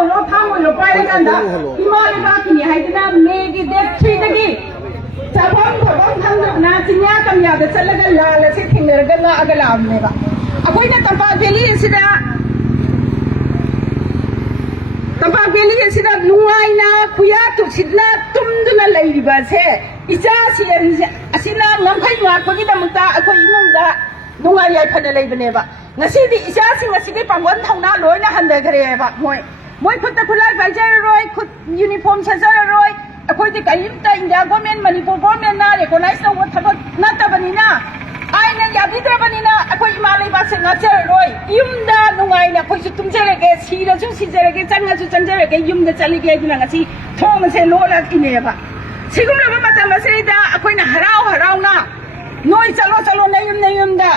ꯑꯣꯏꯔꯣ ꯊꯥꯡ ꯑꯣꯏꯔꯣ ꯄꯥꯏꯔꯀꯥꯟꯗ ꯏꯃꯥ ꯂꯩꯕꯥꯛꯀꯤꯅꯤ ꯍꯥꯏꯗꯅ ꯃꯦꯒꯤ ꯗꯦꯠ 3ꯗꯒꯤ ꯆꯥꯐꯝ ꯊꯛꯐꯝ ꯈꯪꯗꯕꯅ ꯆꯤꯡꯌꯥ ꯇꯝꯌꯥꯗ ꯆꯠꯂꯒ ꯂꯥꯜ ꯑꯁꯤ ꯊꯦꯡꯅꯔꯒ ꯉꯥꯛꯑꯒ ꯂꯥꯛꯑꯕꯅꯦꯕ ꯑꯩꯈꯣꯏꯅ ꯇꯝꯄꯥꯛ ꯚꯦꯂꯤ ꯑꯁꯤꯗ ꯅꯨꯡꯉꯥꯏꯅ ꯈꯨꯌꯥ ꯇꯨꯁꯤꯠꯅ ꯇꯨꯝꯗꯨꯅ ꯂꯩꯔꯤꯕ ꯑꯁꯦ ꯏꯆꯥꯁꯤꯡ ꯑꯁꯤꯅ ꯉꯝꯈꯩ ꯉꯥꯛꯄꯒꯤꯗꯃꯛꯇ ꯑꯩꯈꯣꯏ ꯏꯃꯨꯡꯗ ꯅꯨꯡꯉꯥꯏ ꯌꯥꯏꯐꯅ ꯂꯩꯕꯅꯦꯕ ꯉꯁꯤꯗꯤ ꯏꯆꯥꯁꯤꯡ ꯑꯁꯤꯒꯤ ꯄꯥꯡꯒꯜ ꯊꯧꯅꯥ ꯂꯣꯏꯅ ꯍꯟꯊꯈ꯭ꯔꯦꯕ ꯃꯣꯏ ꯈꯨꯠꯇ ꯈꯨꯠꯂꯥꯏ ꯄꯥꯏꯖꯔꯔꯣꯏ ꯈꯨꯠ ꯌꯨꯅꯤꯐꯣꯔꯝ ꯁꯦꯠꯆꯔꯔꯣꯏ ꯑꯩꯈꯣꯏꯗꯤ ꯀꯔꯤꯝꯇ ꯏꯟꯗꯤꯌꯥ ꯒꯣꯔꯃꯦꯟ ꯃꯅꯤꯄꯨꯔ ꯒꯣꯔꯃꯦꯟꯅ ꯔꯦꯀꯣꯅꯥꯏꯖ ꯇꯧꯕ ꯊꯕꯛ ꯅꯠꯇꯕꯅꯤꯅ ꯑꯩꯅ ꯌꯥꯕꯤꯗ꯭ꯔꯕꯅꯤꯅ ꯑꯩꯈꯣꯏ ꯏꯃꯥ ꯂꯩꯕꯥꯛꯁꯦ ꯉꯥꯛꯆꯔꯔꯣꯏ ꯌꯨꯝꯗ ꯅꯨꯡꯉꯥꯏꯅ ꯑꯩꯈꯣꯏꯁꯨ ꯇꯨꯝꯖꯔꯒꯦ ꯁꯤꯔꯁꯨ ꯁꯤꯖꯔꯒꯦ ꯆꯪꯉꯁꯨ ꯆꯪꯖꯔꯒꯦ ꯌꯨꯝꯗ ꯆꯠꯂꯒꯦ ꯍꯥꯏꯗꯨꯅ ꯉꯁꯤ ꯊꯣꯡ ꯑꯁꯦ ꯂꯣꯜꯂꯛꯏꯅꯦꯕ ꯁꯤꯒꯨꯝꯂꯕ ꯃꯇꯝ ꯑꯁꯤꯗ ꯑꯩꯈꯣꯏꯅ ꯍꯔꯥꯎ ꯍꯔꯥꯎꯅ ꯅꯣꯏ ꯆꯠꯂꯣ ꯅꯌꯨꯝꯗ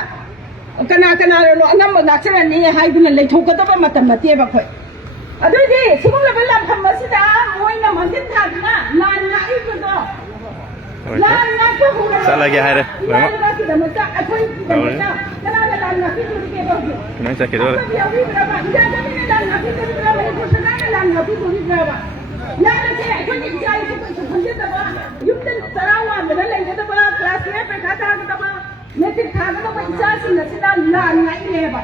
ꯀꯅꯥꯅꯣ ꯑꯅꯝꯕ ꯉꯥꯛꯆꯔꯅꯤ ꯍꯥꯏꯗꯨꯅ ꯂꯩꯊꯣꯛꯀꯗꯕ ꯃꯇꯝ ꯅꯠꯇꯦꯕ ꯑꯩꯈꯣꯏ ꯑꯗꯨꯗꯤ ꯁꯤꯒꯨꯝꯂꯕ ꯂꯝꯐꯝ ꯑꯁꯤꯗ ꯃꯣꯏꯅ ꯃꯥꯡꯖꯤꯟ ꯊꯥꯗꯨꯅ ꯂꯥꯟ ꯉꯥꯛꯏꯕꯗꯣ ꯂꯥꯟ ꯉꯥꯛꯄ ꯍꯧꯔꯒꯤꯗꯃꯛꯇ ꯑꯩꯈꯣꯏꯒꯤꯗꯃꯛꯇ ꯀꯅꯥꯅ ꯂꯥꯟ ꯉꯥꯛꯄꯤꯗꯣꯔꯤꯒꯦꯕ ꯍꯧꯖꯤꯛ ꯌꯥꯎꯕꯤꯕ꯭ꯔꯕ ꯏꯟꯗꯤꯌꯥꯒꯤ ꯂꯥꯟ ꯉꯥꯛꯄꯤꯗꯣꯔꯤꯕ꯭ꯔꯥ ꯃꯅꯤꯄꯨꯔ ꯁꯔꯀꯥꯔꯅ ꯂꯥꯟ ꯉꯥꯛꯄꯤꯗꯣꯔꯤꯕ꯭ꯔꯥꯕ ꯂꯥꯟꯁꯦ ꯑꯩꯈꯣꯏꯒꯤ ꯏꯆꯥ ꯏꯁꯨ ꯀꯩꯁꯨ ꯈꯪꯖꯗꯕ ꯌꯨꯝꯗ ꯆꯔꯥ ꯋꯥꯟꯗꯅ ꯂꯩꯒꯗꯕ ꯀ꯭ꯂꯥꯁ 12 ꯄꯩꯈꯥ ꯊꯥꯒꯗꯕ ꯃꯦꯇ꯭ꯔꯤꯛ ꯊꯥꯒꯗꯕ ꯏꯆꯥꯁꯤꯡ ꯑꯁꯤꯅ ꯂꯥꯟ ꯉꯥꯛꯏꯅꯦꯕ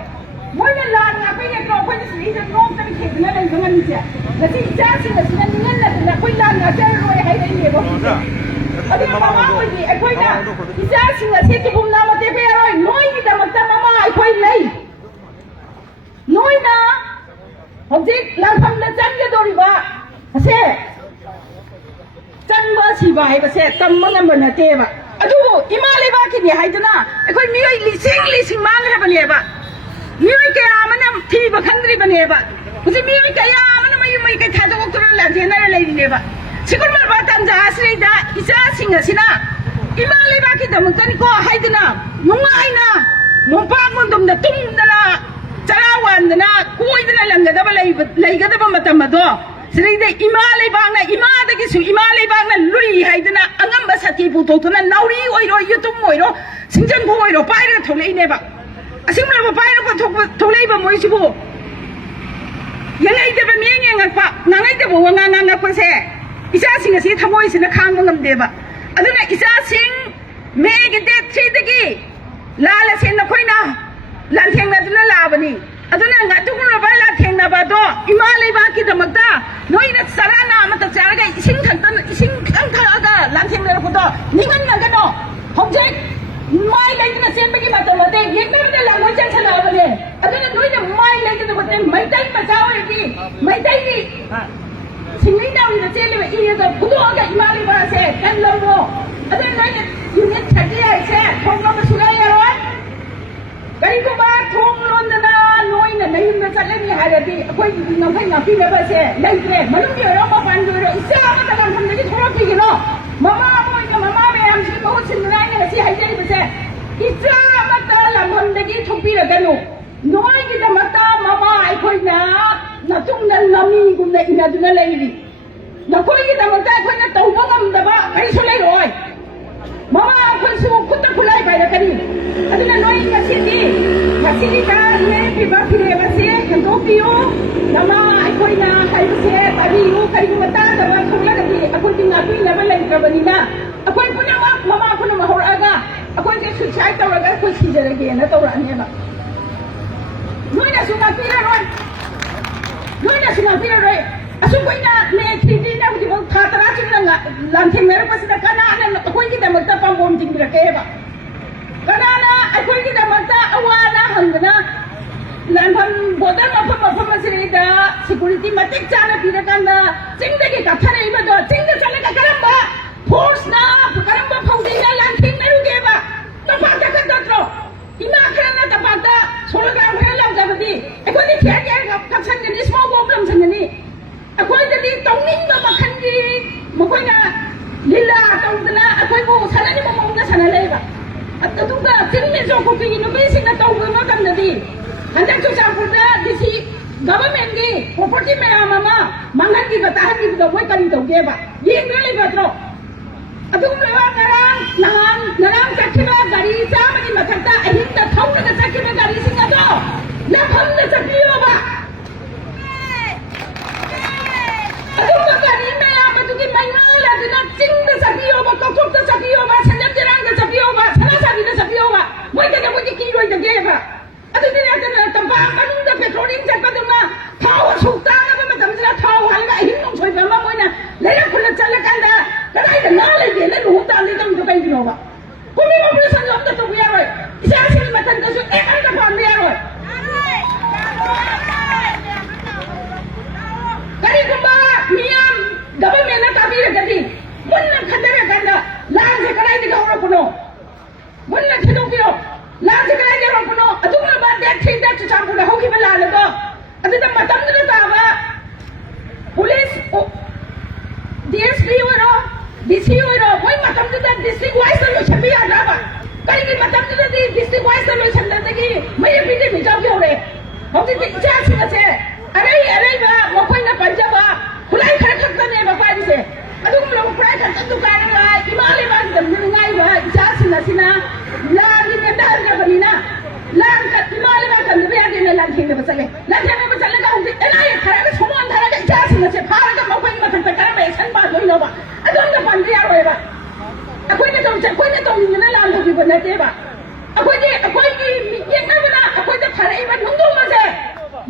ꯃꯣꯏꯅ ꯂꯥꯟ ꯉꯥꯛꯄꯩ ꯅꯠꯇ꯭ꯔꯣ ꯑꯩꯈꯣꯏꯅ ꯁꯤꯗꯩꯗ ꯅꯣꯛꯇꯅ ꯈꯦꯗꯅ ꯂꯩꯕ ꯉꯝꯃꯤꯁꯦ ꯉꯁꯤ ꯏꯆꯥꯁꯤꯡ ꯑꯁꯤꯅ ꯅꯤꯡꯍꯟꯅꯗꯅ ꯑꯩꯈꯣꯏ ꯂꯥꯟ ꯉꯥꯛꯆꯔꯔꯣꯏ ꯍꯥꯏꯔꯛꯏꯅꯦꯕ ꯑꯗꯨꯅ ꯃꯃꯥ ꯑꯣꯏꯕꯤ ꯑꯩꯈꯣꯏꯅ ꯏꯆꯥꯁꯤꯡ ꯑꯁꯤ ꯇꯨꯍꯨꯝꯅ ꯃꯇꯦꯛꯄ ꯌꯥꯔꯣꯏ ꯅꯣꯏꯒꯤꯗꯃꯛꯇ ꯃꯃꯥ ꯑꯩꯈꯣꯏ ꯂꯩ ꯅꯣꯏꯅ ꯍꯧꯖꯤꯛ ꯂꯥꯟꯐꯝꯗ ꯆꯪꯒꯗꯧꯔꯤꯕ ꯑꯁꯦ ꯆꯪꯕ ꯁꯤꯕ ꯍꯥꯏꯕꯁꯦ ꯇꯝꯕ ꯉꯝꯕ ꯅꯠꯇꯦꯕ ꯑꯗꯨꯕꯨ ꯏꯃꯥ ꯂꯩꯕꯥꯛꯀꯤꯅꯤ ꯍꯥꯏꯗꯅ ꯑꯩꯈꯣꯏ ꯃꯤꯑꯣꯏ ꯂꯤꯁꯤꯡ ꯃꯥꯡꯈ꯭ꯔꯕꯅꯦꯕ ꯃꯤꯑꯣꯏ kaya ꯑꯃꯅ ꯊꯤꯕ ꯈꯪꯗ꯭ꯔꯤꯕꯅꯦꯕ ꯍꯧꯖꯤꯛ ꯃꯤꯑꯣꯏ ꯀꯌꯥ ꯑꯃꯅ ꯃꯌꯨꯝ ꯃꯀꯩ ꯊꯥꯗꯣꯛꯇꯨꯅ ꯂꯥꯟꯊꯦꯡꯅꯔ ꯂꯩꯔꯤꯅꯦꯕ ꯁꯤꯒꯨꯝꯂꯕ ꯇꯥꯟꯖꯥ ꯑꯁꯤꯗ ꯏꯆꯥꯁꯤꯡ ꯑꯁꯤꯅ ꯏꯃꯥ ꯂꯩꯕꯥꯛꯀꯤꯗꯃꯛꯇꯅꯤꯀꯣ ꯍꯥꯏꯗꯅ ꯅꯨꯡꯉꯥꯏꯅ ꯃꯣꯝꯄꯥꯛ ꯃꯣꯟꯗꯨꯝꯗ ꯇꯨꯝꯗꯅ ꯆꯔꯥ ꯋꯥꯟꯗꯅ ꯀꯣꯏꯗꯅ ꯂꯩꯒꯗꯕ ꯃꯇꯝ ꯑꯗꯣ ꯁꯤꯗꯩꯗ ꯏꯃꯥ ꯂꯩꯕꯥꯛꯅ ꯂꯨꯏ ꯍꯥꯏꯗꯅ ꯑꯉꯝꯕ ꯁꯛꯇꯤ ꯄꯨꯊꯣꯛꯇꯨꯅ ꯅꯥꯎꯔꯤ ꯑꯣꯏꯔꯣ ꯌꯨꯇꯨꯝ ꯑꯣꯏꯔꯣ ꯁꯤꯡꯖꯪꯕꯨ ꯑꯣꯏꯔꯣ ꯄꯥꯏꯔꯒ ꯊꯣꯛꯂꯛꯏꯅꯦꯕ ꯑꯁꯤꯒꯨꯝꯂꯕ ꯄꯥꯏꯔꯒ ꯊꯣꯛꯂꯛꯏꯕ ꯃꯣꯏꯁꯤꯕꯨ ꯌꯦꯡꯉꯩꯗꯕ ꯃꯤꯠꯌꯦꯡ ꯌꯦꯡꯉꯛꯄ ꯉꯥꯡꯉꯩꯗꯕ ꯋꯥꯉꯥꯡ ꯉꯥꯡꯉꯛꯄꯁꯦ ꯏꯆꯥꯁꯤꯡ ꯑꯁꯤ ꯊꯃꯣꯏꯁꯤꯅ ꯈꯥꯡꯕ ꯉꯝꯗꯦꯕ ꯑꯗꯨꯅ ꯏꯆꯥꯁꯤꯡ ꯃꯦꯒꯤ ꯗꯦꯠ 3ꯗꯒꯤ ꯂꯥꯜ ꯑꯁꯦ ꯅꯈꯣꯏꯅ ꯂꯥꯟꯊꯦꯡꯅꯗꯨꯅ ꯂꯥꯛꯑꯕꯅꯤ ꯑꯗꯨꯅ ꯑꯗꯨꯒꯨꯝꯂꯕ ꯂꯥꯟꯊꯦꯡꯅꯕꯗꯣ ꯏꯃꯥ ꯂꯩꯕꯥꯛꯀꯤꯗꯃꯛꯇ ꯅꯣꯏꯅ ꯆꯔꯥꯅ ꯑꯃꯠꯇ ꯆꯥꯔꯒ ꯏꯁꯤꯡ ꯈꯤꯇꯪ ꯊꯛꯑꯒ ꯂꯥꯟꯊꯦꯡꯅꯔꯛꯄꯗꯣ ꯅꯤꯡꯍꯟꯅꯒꯅꯣ ꯍꯧꯖꯤꯛ mai lấy cái bên mà tụi đây biết nó là ngôi chân sờ vào này, ở đây nói là mai lấy cái tụi đây mấy tay mà sao vậy đi, mấy tay đi, xin lấy đâu thì trên này y là cũng có cái mai đi vào xe, căn lâu rồi, ở đây nói là dùng cái chặt cái xe, không nó mà sửa rồi, cái của ba thùng luôn đó nói là mấy mà chặt lên như hai là đi, quay nó phải nhỏ phi vào xe, lấy cái mà lúc nhiều đó mà phản rồi, sao mà ta làm thằng đấy thua cái gì nó, mama mày làm gì mà hốt xin cái này là gì hay gì mà xe. Isa mata lamon dagi thupira ganu noi ki da mata mama ai khoi na tung na lami gun na ina duna leiri na khoi ki da mata khoi na tau ba ngam da ba kai so lei roi mama khoi su khutta khulai bai da kani aduna noi ngasi di ka ne pi ba phire ba se kan do piu mama ai khoi na kai se bari u kai mata da ba khula da di akoi ti na pi na ba lei ka bani na akoi puna mama puna ma hor aga akoi ke su chai tau raga akoi si jare ge na tau ra ne ba noi na su na pi roi asu koi na me thi na bu ba tha tara chu na lan theng na ba si da kana na akoi ki da makta pam bom ting ra ke ba kana na akoi ki da makta awa na hang na lan pham boda ma pham si da security matik cha na pi ra kan na ching da ke ka tha nei ba do ching da cha na ka karam ba force na karam ba phau dei na lan theng na ru ge ba ta pa ta ka ta tro ima khara na ta pa ta solo gram khara lam ja ba di akoi ni khya ge ka chan ni small bomb lam chan ni akoi da di tong ning ba ma khan gi ma koi na lila tong da na akoi bo sana ni ma mong na sana lei ba at tu ga ching ni jo ko ki no be sing na tong ma kam na di handa chu cha pu da di si government gi property me mama mangan gi ba ta gi ba wai kan to ge ba yeng na lei ba tro adum lewa narang chakhiba gari chamani mathakta ahinda thaunaga chakhiba gari singa do la phamna chakliyo ba ꯀꯤꯔꯣꯏꯗꯒꯦꯕ ꯑꯗꯨꯗꯤ ꯅꯠꯇꯅ ꯇꯝꯄꯥꯛ ꯃꯅꯨꯡꯗ patrolling ꯆꯠꯄꯗꯨꯅ ꯊꯥꯎ ꯑꯁꯨꯛ ꯇꯥꯡꯉꯕ ꯃꯇꯝꯁꯤꯗ ꯊꯥꯎ ꯍꯥꯜꯂꯒ ꯑꯍꯤꯡ ꯅꯣꯡꯁꯣꯏꯕ ꯑꯃ ꯃꯣꯏꯅ ꯂꯩꯔꯛ ꯈꯨꯜꯂ ꯆꯠꯂꯀꯥꯟꯗ ꯀꯗꯥꯏꯗ ꯉꯥ ꯂꯩꯒꯦꯅ ꯂꯨꯍꯣꯡ ꯇꯥꯜꯂꯤ ꯇꯧꯔꯤꯗꯣ ꯀꯩꯒꯤꯅꯣꯕ ꯄꯨꯛꯅꯤꯡ ꯑꯣꯄꯔꯦꯁꯟ ꯑꯝꯇ ꯇꯧꯕ ꯌꯥꯔꯣꯏ ꯏꯆꯥꯁꯤꯡꯒꯤ ꯃꯊꯛꯇꯁꯨ ꯑꯝꯇ ꯄꯥꯟꯕ ꯌꯥꯔꯣꯏ ꯀꯔꯤꯒꯨꯝꯕ ꯃꯤꯌꯥꯝ ꯒꯚꯔꯟꯃꯦꯟꯠꯅ ꯇꯥꯕꯤꯔꯒꯗꯤ ꯃꯨꯟꯅ ꯈꯟꯊꯔꯀꯥꯟꯗ ꯂꯥꯟꯁꯦ ꯀꯗꯥꯏꯗꯒꯤ ꯍꯧꯔꯛꯄꯅꯣ ꯃꯨꯟꯅ ꯊꯤꯗꯣꯛꯄꯤꯌꯣ ꯂꯥꯟꯁꯦ ꯀꯗꯥꯏꯗꯒꯤ ꯍꯧꯔꯛꯄꯅꯣ ꯑꯗꯨꯒꯨꯝꯂꯕ ꯗꯦꯠ 3ꯗ ꯆꯨꯔꯆꯥꯟꯄꯨꯔꯗ ꯍꯧꯈꯤꯕ ꯂꯥꯟ ꯑꯗꯣ ꯑꯗꯨꯗ ꯃꯇꯝꯗꯨꯗ ꯇꯥꯕ ꯄꯨꯂꯤꯁ DSP ꯑꯣꯏꯔꯣ DC ꯑꯣꯏꯔꯣ ꯃꯣꯏ ꯃꯇꯝꯗꯨꯗ ꯗꯤꯁꯇ꯭ꯔꯤꯛ ꯋꯥꯏꯁꯇ ꯂꯣꯏꯁꯟꯕ ꯌꯥꯗ꯭ꯔꯕ ꯀꯔꯤꯒꯤ ꯃꯇꯝꯗꯨꯗꯗꯤ ꯗꯤꯁꯇ꯭ꯔꯤꯛ ꯋꯥꯏꯁꯇ ꯂꯣꯏꯁꯟꯗꯒꯤ ꯃꯩ ꯄꯤꯗꯦ ꯃꯤꯖꯥꯎ ꯌꯧꯔꯦ ꯍꯧꯖꯤꯛꯇꯤ ꯏꯆꯥꯁꯤꯡ ꯑꯁꯦ ꯑꯔꯩꯕ ꯃꯈꯣꯏꯅ ꯄꯥꯏꯖꯕ ꯈꯨꯠꯂꯥꯏ ꯈꯔ ꯈꯛꯇꯅꯦꯕ ꯄꯥꯏꯔꯤꯁꯦ ꯑꯗꯨꯒꯨꯝꯂꯕ ꯈꯨꯠꯂꯥꯏ ꯈꯛꯇ ꯄꯥꯏꯔꯒ ꯏꯃꯥ ꯂꯩꯕꯥꯛꯁꯤꯗ ꯉꯥꯏꯕ ꯏꯆꯥꯁꯤꯡ ꯑꯁꯤꯅ ꯂꯥꯟꯒꯤ ꯅꯦꯟꯊꯍꯟꯈ꯭ꯔꯕꯅꯤꯅ ꯏꯃꯥ ꯂꯩꯕꯥꯛ ꯀꯟꯗꯕ ꯌꯥꯗꯦꯅ ꯂꯥꯟꯊꯦꯡꯅꯕ ꯆꯠꯂꯦ ꯂꯥꯟꯊꯦꯡꯅꯕ ꯆꯠꯂꯒ ꯍꯧꯖꯤꯛ NIA ꯊꯥꯔꯒ ꯁꯣꯃꯣꯟ ꯊꯥꯔꯒ ꯏꯆꯥꯁꯤꯡ ꯑꯁꯦ ꯐꯥꯔꯒ ꯃꯈꯣꯏꯒꯤ ꯃꯊꯛꯇ ꯀꯔꯝꯕ ꯑꯦꯛꯁꯟ ꯄꯥꯟꯗꯣꯏꯅꯣꯕ ꯑꯗꯣꯝꯗ ꯄꯥꯟꯕ ꯌꯥꯔꯣꯏꯕ ꯑꯩꯈꯣꯏꯅ ꯇꯧꯅꯤꯡꯗꯅ ꯂꯥꯟ ꯇꯧꯈꯤꯕ ꯅꯠꯇꯦꯕ ꯑꯩꯈꯣꯏꯒꯤ ꯌꯦꯛꯅꯕꯅ ꯑꯩꯈꯣꯏꯗ ꯊꯥꯔꯛꯏꯕ ꯅꯨꯡꯗꯨꯝ ꯑꯁꯦ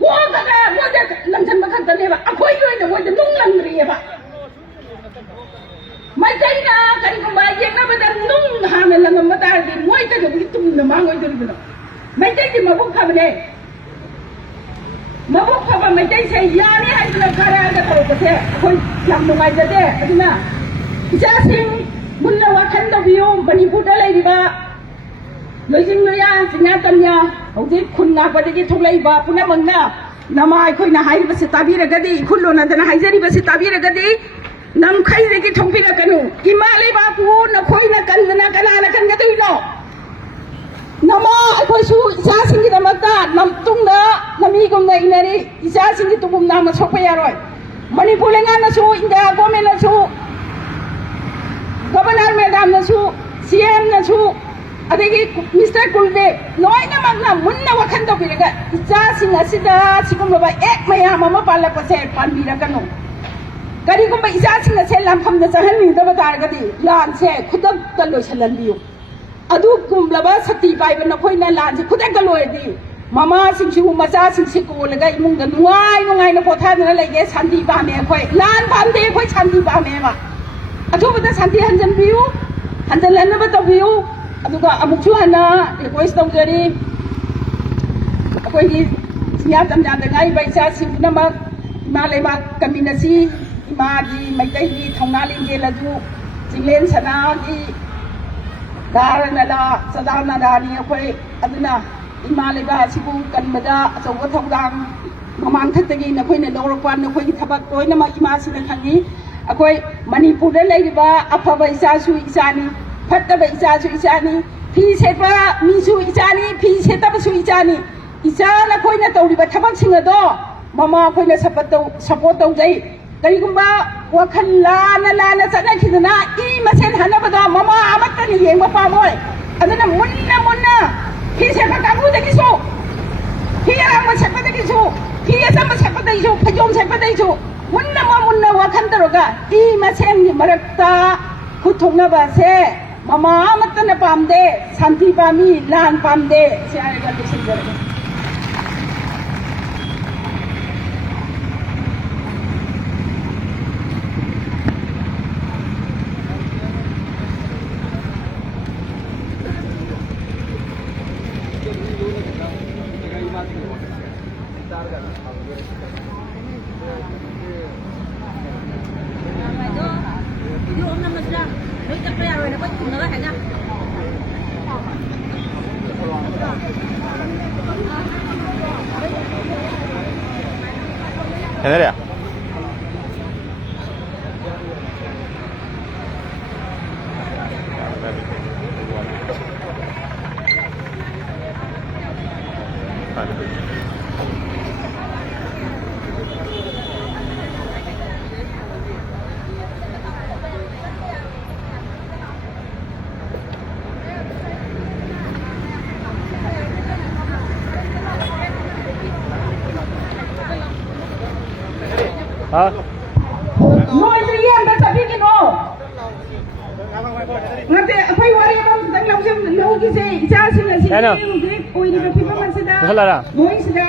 ꯃꯣꯛꯑꯒ ꯃꯣꯏꯗ ꯂꯪꯁꯟꯕ ꯈꯛꯇꯅꯦꯕ ꯑꯩꯈꯣꯏꯒꯤ ꯑꯣꯏꯅ ꯃꯣꯏꯗ ꯅꯨꯡ ꯂꯪꯗ꯭ꯔꯤꯑꯕ ꯃꯩꯇꯩꯅ ꯀꯔꯤꯒꯨꯝꯕ ꯌꯦꯛꯅꯕꯗ ꯅꯨꯡ ꯍꯥꯟꯅ ꯂꯪꯉꯝꯕ ꯇꯥꯔꯗꯤ ꯃꯣꯏ ꯀꯩꯗꯧꯕꯒꯤ ꯇꯨꯡꯗ ꯃꯥꯡꯉꯣꯏꯗꯣꯔꯤꯕꯅꯣ ꯃꯩꯇꯩꯗꯤ ꯃꯕꯨꯛ ꯐꯕꯅꯦ ꯃꯕꯨꯛ ꯐꯕ ꯃꯩꯇꯩꯁꯦ ꯌꯥꯅꯤ ꯍꯥꯏꯗꯨꯅ ꯈꯔꯒ ꯇꯧꯔꯛꯄꯁꯦ ꯑꯩꯈꯣꯏ ꯌꯥꯝ ꯅꯨꯡꯉꯥꯏꯖꯗꯦ ꯑꯗꯨꯅ ꯏꯆꯥꯁꯤꯡ ꯃꯨꯟꯅ ꯋꯥꯈꯜ ꯇꯧꯕꯤꯌꯨ ꯃꯅꯤꯄꯨꯔꯗ ꯂꯩꯔꯤꯕ ꯂꯣꯏꯖꯤꯡ ꯂꯣꯏꯌꯥ ꯆꯤꯡꯌꯥ ꯇꯝꯌꯥ ꯍꯧꯖꯤꯛ ꯈꯨꯟ ꯉꯥꯛꯄꯗꯒꯤ ꯊꯣꯛꯂꯛꯏꯕ ꯄꯨꯝꯅꯃꯛꯅ ꯅꯃꯥ ꯑꯩꯈꯣꯏꯅ ꯍꯥꯏꯔꯤꯕꯁꯤ ꯇꯥꯕꯤꯔꯒꯗꯤ ꯏꯈꯨꯜ ꯂꯣꯟꯅꯗꯅ ꯍꯥꯏꯖꯔꯤꯕꯁꯤ ꯇꯥꯕꯤꯔꯒꯗꯤ ꯅꯝꯈꯩꯗꯒꯤ ꯊꯣꯛꯄꯤꯔꯛꯀꯅꯨ ꯏꯃꯥ ꯂꯩꯕꯥꯛꯄꯨ ꯅꯈꯣꯏꯅ ꯀꯟꯗꯅ ꯀꯅꯥꯅ ꯀꯟꯒꯗꯣꯏꯅꯣ ꯅꯃꯥ ꯑꯩꯈꯣꯏꯁꯨ ꯏꯆꯥꯁꯤꯡꯒꯤꯗꯃꯛꯇ ꯇꯨꯡꯗ ꯅꯃꯤꯒꯨꯝꯅ ꯏꯟꯅꯔꯤ ꯏꯆꯥꯁꯤꯡꯒꯤ ꯇꯨꯡꯒꯨꯝ ꯅꯥꯝꯅ ꯁꯣꯛꯄ ꯌꯥꯔꯣꯏ ꯃꯅꯤꯄꯨꯔ ꯂꯩꯉꯥꯛꯅꯁꯨ ꯏꯟꯗꯤꯌꯥ ꯒꯣꯔꯃꯦꯟꯅꯁꯨ ꯒꯕꯔꯅꯔ ꯃꯦꯗꯥꯝꯅꯁꯨ CMꯅꯁꯨ ꯑꯗꯒꯤ ꯃꯤꯁꯇꯔ ꯀꯨꯜꯗꯦꯕ ꯂꯣꯏꯅꯃꯛꯅ ꯃꯨꯟꯅ ꯋꯥꯈꯜ ꯇꯧꯕꯤꯔꯒ ꯏꯆꯥꯁꯤꯡ ꯑꯁꯤꯗ ꯁꯤꯒꯨꯝꯂꯕ ꯃꯌꯥꯝ ꯑꯃ ꯄꯥꯜꯂꯛꯄꯁꯦ ꯄꯥꯟꯕꯤꯔꯛꯀꯅꯨ ꯀꯔꯤꯒꯨꯝꯕ ꯏꯆꯥꯁꯤꯡ ꯑꯁꯦ ꯂꯥꯟꯐꯝꯗ ꯆꯪꯍꯟꯅꯤꯡꯗꯕ ꯇꯥꯔꯒꯗꯤ ꯂꯥꯟꯁꯦ ꯈꯨꯗꯛꯇ ꯂꯣꯏꯁꯤꯜꯍꯟꯕꯤꯌꯨ ꯑꯗꯨꯒꯨꯝꯂꯕ ꯁꯛꯇꯤ ꯄꯥꯏꯕ ꯅꯈꯣꯏꯅ ꯂꯥꯟꯁꯦ ꯈꯨꯗꯛꯇ ꯂꯣꯏꯔꯗꯤ ꯃꯃꯥꯁꯤꯡꯁꯤꯕꯨ ꯃꯆꯥꯁꯤꯡꯁꯤ ꯀꯣꯜꯂꯒ ꯏꯃꯨꯡꯗ ꯅꯨꯡꯉꯥꯏꯅ ꯄꯣꯊꯥꯗꯅ ꯂꯩꯒꯦ ꯁꯥꯟꯇꯤ ꯄꯥꯝꯃꯦ ꯑꯩꯈꯣꯏ ꯂꯥꯟ ꯄꯥꯝꯗꯦ ꯑꯩꯈꯣꯏ ꯁꯥꯟꯇꯤ ꯄꯥꯝꯃꯦꯕ ꯑꯊꯨꯕꯗ ꯁꯥꯟꯇꯤ ꯍꯟꯖꯟꯕꯤꯌꯨ ꯍꯟꯖꯜꯍꯟꯅꯕ ꯇꯧꯕꯤꯌꯨ ꯑꯗꯨꯒ ꯑꯃꯨꯛꯁꯨ ꯍꯟꯅ ꯔꯤꯀ꯭ꯋꯦꯁ ꯇꯧꯖꯔꯤ ꯑꯩꯈꯣꯏꯒꯤ ꯆꯤꯡꯌꯥ ꯇꯝꯌꯥꯗ ꯉꯥꯏꯔꯤꯕ ꯏꯆꯥꯁꯤꯡ ꯄꯨꯝꯅꯃꯛ ꯏꯃꯥ ꯂꯩꯕꯥꯛ ꯀꯟꯃꯤꯟꯅꯁꯤ ꯏꯃꯥꯒꯤ ꯃꯩꯇꯩꯒꯤ ꯊꯧꯅꯥ ꯂꯤꯡꯖꯦꯜ ꯑꯗꯨ ꯆꯤꯡꯂꯦꯟ ꯁꯅꯥꯒꯤ ꯗꯥꯔ ꯅꯂꯥ ꯆꯗꯥ ꯅꯂꯥꯅꯤ ꯑꯩꯈꯣꯏ ꯑꯗꯨꯅ ꯏꯃꯥ ꯂꯩꯕꯥꯛ ꯑꯁꯤꯕꯨ ꯀꯟꯕꯗ ꯑꯆꯧꯕ ꯊꯧꯗꯥꯡ ꯃꯃꯥꯡꯊꯛꯇꯒꯤ ꯅꯈꯣꯏꯅ ꯂꯧꯔꯛꯄ ꯅꯈꯣꯏꯒꯤ ꯊꯕꯛ ꯂꯣꯏꯅꯃꯛ ꯏꯃꯥꯁꯤꯅ ꯈꯪꯉꯤ ꯑꯩꯈꯣꯏ ꯃꯅꯤꯄꯨꯔꯗ ꯂꯩꯔꯤꯕ ꯑꯐꯕ ꯏꯆꯥꯁꯨ ꯏꯆꯥꯅꯤ ꯐꯠꯇꯕ ꯏꯆꯥꯁꯨ ꯏꯆꯥꯅꯤ ꯐꯤ ꯁꯦꯠꯄ ꯃꯤꯁꯨ ꯏꯆꯥꯅꯤ ꯐꯤ ꯁꯦꯠꯇꯕꯁꯨ ꯏꯆꯥꯅꯤ ꯏꯆꯥ ꯅꯈꯣꯏꯅ ꯇꯧꯔꯤꯕ ꯊꯕꯛꯁꯤꯡ ꯑꯗꯣ ꯃꯃꯥ ꯑꯩꯈꯣꯏꯅ ꯁꯄꯣꯔꯠ ꯇꯧꯖꯩ ꯀꯔꯤꯒꯨꯝꯕ ꯋꯥꯈꯜ ꯂꯥꯟꯅ ꯆꯠꯅꯈꯤꯗꯅ ꯃꯁꯦꯟ ꯍꯟꯅꯕꯗꯣ ꯃꯃꯥ ꯑꯃꯠꯇꯅ ꯌꯦꯡꯕ ꯄꯥꯝꯃꯣꯏ ꯑꯗꯨꯅ ꯃꯨꯟꯅ ꯐꯤ ꯁꯦꯠꯄ ꯀꯥꯡꯕꯨꯗꯒꯤꯁꯨ ꯐꯤ ꯑꯔꯥꯡꯕ ꯁꯦꯠꯄꯗꯒꯤꯁꯨ ꯐꯤ ꯑꯆꯝꯕ ꯁꯦꯠꯄꯗꯒꯤꯁꯨ ꯐꯩꯖꯣꯝ ꯁꯦꯠꯄꯗꯒꯤꯁꯨ ꯃꯨꯟꯅ ꯋꯥꯈꯜ ꯇꯧꯔꯒ ꯃꯁꯦꯟꯒꯤ ꯃꯔꯛꯇ ꯈꯨꯠꯊꯣꯛꯅꯕꯁꯦ ꯃꯃꯥ ꯑꯃꯠꯇꯅ ꯄꯥꯝꯗꯦ ꯁꯥꯟꯇꯤ ꯄꯥꯝꯃꯤ ꯂꯥꯟ ꯄꯥꯝꯗꯦ ꯁꯤ ꯍꯥꯏꯔꯒ ꯂꯣꯏꯁꯤꯟꯖꯔꯒꯦ General. Hả? Nói gì em đã sabí que no. Ngate akwai wari mo tang lang sim lo ki se isa sim na si ꯑꯣꯏꯔꯤꯕ ꯐꯤꯕꯝ ꯑꯁꯤꯗ ꯂꯣꯏꯁꯤꯜꯂꯔꯥ? ꯃꯣꯏꯁꯤꯗ